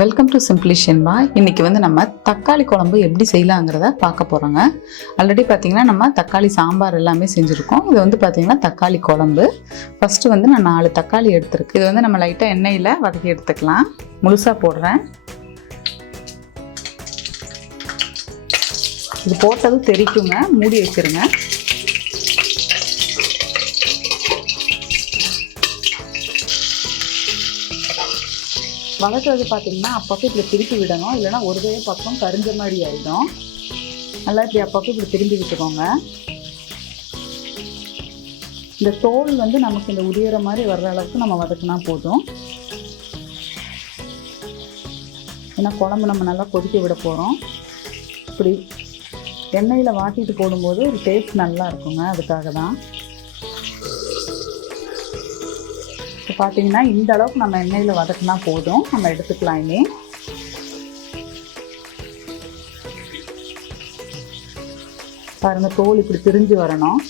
Welcome to simply Shenba. இன்னைக்கு வந்து நம்ம தக்காளி குழம்பு எப்படி செய்யலாங்கிறத பார்க்க போகிறோங்க. ஆல்ரெடி பார்த்தீங்கன்னா நம்ம தக்காளி சாம்பார் எல்லாமே செஞ்சுருக்கோம். இது வந்து பார்த்தீங்கன்னா தக்காளி குழம்பு. ஃபஸ்ட்டு வந்து நான் 4 தக்காளி எடுத்துருக்கு. இது வந்து நம்ம லைட்டாக எண்ணெயில் வதக்கி எடுத்துக்கலாம். முழுசாக போடுறேன். இது போட்டது தெரிக்குங்க, மூடி வச்சுருங்க. வதக்குறது பார்த்தீங்கன்னா அப்பப்போ இப்படி திருப்பி விடணும், இல்லைனா ஒரே பக்கம் கரிஞ்ச மாதிரி ஆகிடும். நல்லா இப்படி அப்பப்போ இப்படி திரும்பி விட்டுக்கோங்க. இந்த தோல் வந்து நமக்கு இந்த உரியற மாதிரி வர்ற அளவுக்கு நம்ம வதக்குனா போதும். ஏன்னா குழம்பு நம்ம நல்லா கொதிக்க விட போகிறோம். இப்படி எண்ணெயில் வாட்டிட்டு போடும்போது ஒரு டேஸ்ட் நல்லா இருக்குங்க, அதுக்காக தான். இப்போ பார்த்தீங்கன்னா இந்த அளவுக்கு நம்ம எண்ணெயில் வதக்குனா போதும். நம்ம எடுத்துக்கலாம். இனி பாருங்க, தோல் இப்படி பிரிஞ்சு வரணும்.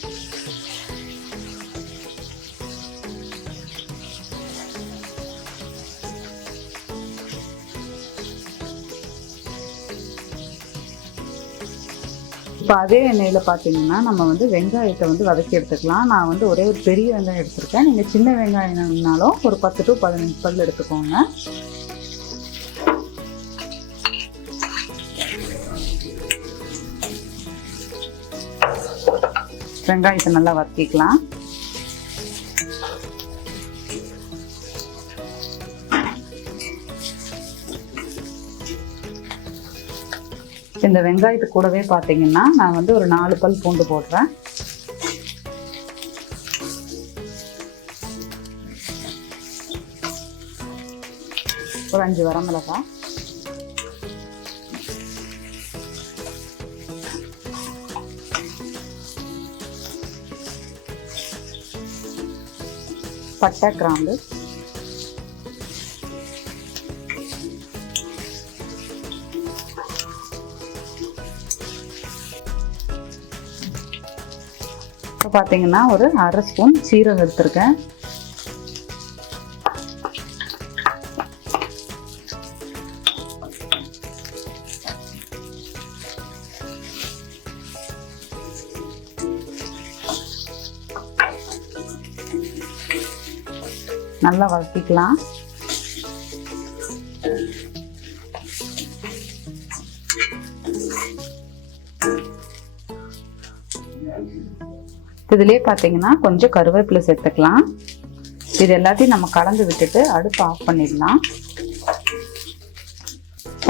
இப்போ அதே எண்ணெயில் பார்த்தீங்கன்னா நம்ம வந்து வெங்காயத்தை வந்து வதக்கி எடுத்துக்கலாம். நான் வந்து ஒரே ஒரு பெரிய வெங்காயம் எடுத்துருக்கேன். நீங்கள் சின்ன வெங்காயம்னாலும் ஒரு 10 to 15 பல் எடுத்துக்கோங்க. வெங்காயத்தை நல்லா வதக்கிக்கலாம். இந்த வெங்காயத்து கூடவே பார்த்தீங்கன்னா நான் வந்து ஒரு 4 பல் பூண்டு போடுறேன். ஒரு 5 வரமிளகாய், பட்டை, கிராம்பு, இப்போ பார்த்தீங்கன்னா ஒரு 1/2 ஸ்பூன் சீரகம் எடுத்துருக்கேன். நல்லா வதக்கிக்கலாம். இதிலே பார்த்தீங்கன்னா கொஞ்சம் கருவேப்பிலை சேர்த்துக்கலாம். இது எல்லாத்தையும் நம்ம கலந்து விட்டுட்டு அடுப்பு ஆஃப் பண்ணிடலாம்.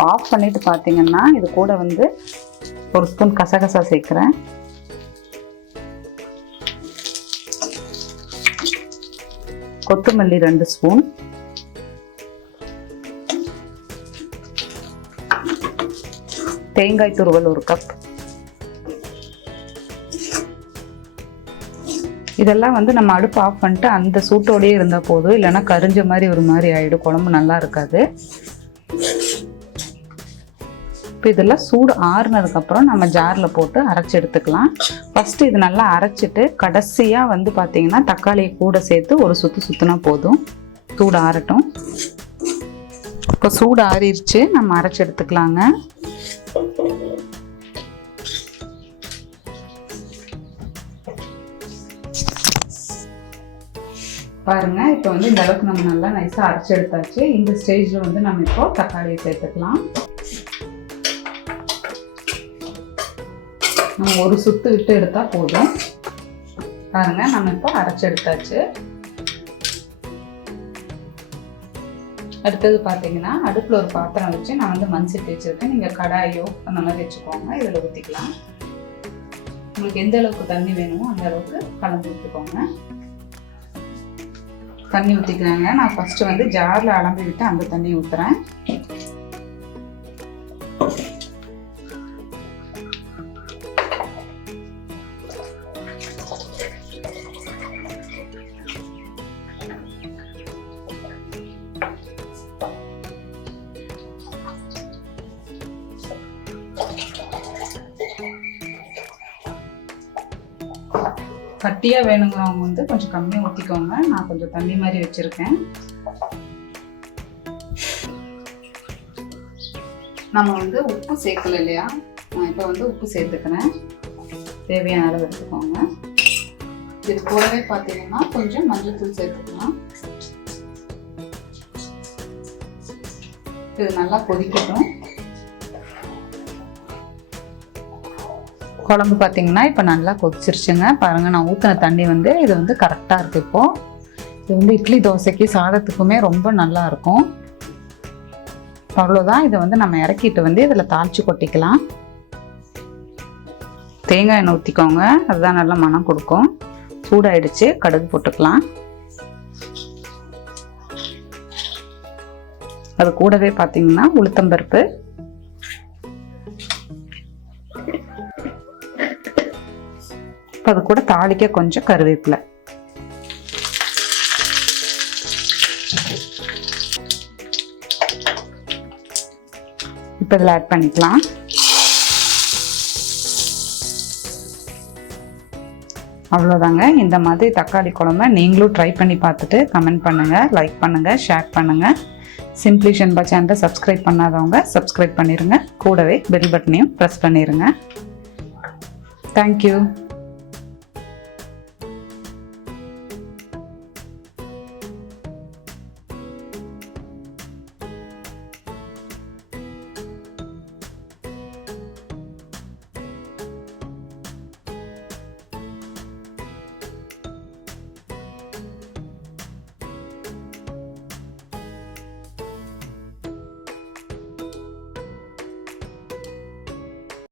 ஆஃப் பண்ணிட்டு பார்த்தீங்கன்னா இது கூட வந்து 1 ஸ்பூன் கசகசா சேர்க்குறேன். கொத்தமல்லி 2 ஸ்பூன், தேங்காய் துருவல் 1 கப். இதெல்லாம் வந்து நம்ம அடுப்பு ஆஃப் பண்ணிட்டு அந்த சூட்டோடையே இருந்தால் போதும், இல்லைன்னா கரிஞ்ச மாதிரி ஒரு மாதிரி ஆகிடும், குழம்பு நல்லா இருக்காது. இப்போ இதெல்லாம் சூடு ஆறுனதுக்கப்புறம் நம்ம ஜாரில் போட்டு அரைச்சி எடுத்துக்கலாம். ஃபஸ்ட்டு இது நல்லா அரைச்சிட்டு கடைசியாக வந்து பார்த்திங்கன்னா தக்காளியை கூட சேர்த்து ஒரு சுற்றுனா போதும். சூடு ஆறட்டும். இப்போ சூடு ஆறிடுச்சு, நம்ம அரைச்சி எடுத்துக்கலாங்க. பாருங்க, இப்போ வந்து இந்த அளவுக்கு நம்ம நல்லா நைஸாக அரைச்சி எடுத்தாச்சு. இந்த ஸ்டேஜில் வந்து நம்ம இப்போ தக்காளியை சேர்த்துக்கலாம். நம்ம ஒரு சுத்து விட்டு எடுத்தால் போதும். பாருங்க, நம்ம இப்போ அரைச்சி எடுத்தாச்சு. அடுத்தது பார்த்தீங்கன்னா அடுப்பில் ஒரு பாத்திரம் வச்சு நான் வந்து மண் சட்டி வச்சுருக்கேன். நீங்கள் கடாயோ அந்த மாதிரி வச்சுக்கோங்க. இதில் ஊற்றிக்கலாம். உங்களுக்கு எந்த அளவுக்கு தண்ணி வேணுமோ அந்த அளவுக்கு கலந்து ஊற்றிக்கோங்க. தண்ணி ஊற்றிக்கிறாங்க. நான் ஃபஸ்ட்டு வந்து ஜாரில் அலம்பி விட்டு அந்த தண்ணி ஊற்றுறேன். கட்டியாக வேணுங்கிறவங்க வந்து கொஞ்சம் கம்மியாக ஊற்றிக்கோங்க. நான் கொஞ்சம் தண்ணி மாதிரி வச்சுருக்கேன். நம்ம வந்து உப்பு சேர்க்கல இல்லையா, நான் இப்போ வந்து உப்பு சேர்த்துக்கிறேன். தேவையான அளவு எடுத்துக்கோங்க. இது கூடவே பார்த்தீங்கன்னா கொஞ்சம் மஞ்சள்தூள் சேர்த்துக்கலாம். இது நல்லா கொதிக்கட்டும். குழம்பு பார்த்தீங்கன்னா இப்போ நல்லா கொதிச்சிருச்சுங்க. பாருங்கள், நான் ஊற்றின தண்ணி வந்து இது வந்து கரெக்டாக இருக்குது. இப்போது இது வந்து இட்லி தோசைக்கு சாதத்துக்குமே ரொம்ப நல்லா இருக்கும். அவ்வளோதான். இதை வந்து நம்ம இறக்கிட்டு வந்து இதில் தாளித்து கொட்டிக்கலாம். தேங்காய் எண்ணெய் ஊற்றிக்கோங்க, அதுதான் நல்லா மனம் கொடுக்கும். சூடாயிடுச்சு, கடுகு போட்டுக்கலாம். அது கூடவே பார்த்தீங்கன்னா உளுத்தம்பருப்பு, அது கூட தாளிக்க கொஞ்சம் கருவேப்பிலை. இப்போ இதில் ஆட் பண்ணிக்கலாம். அவ்வளோதாங்க. இந்த மாதிரி தக்காளி குழம்பை நீங்களும் ட்ரை பண்ணி பார்த்துட்டு கமெண்ட் பண்ணுங்கள், லைக் பண்ணுங்கள், ஷேர் பண்ணுங்கள். சிம்பிளி ஷென்பா சேனலை சப்ஸ்கிரைப் பண்ணாதவங்க சப்ஸ்கிரைப் பண்ணிடுங்க. கூடவே பெல் பட்டனையும் ப்ரெஸ் பண்ணிடுங்க. தேங்க்யூ.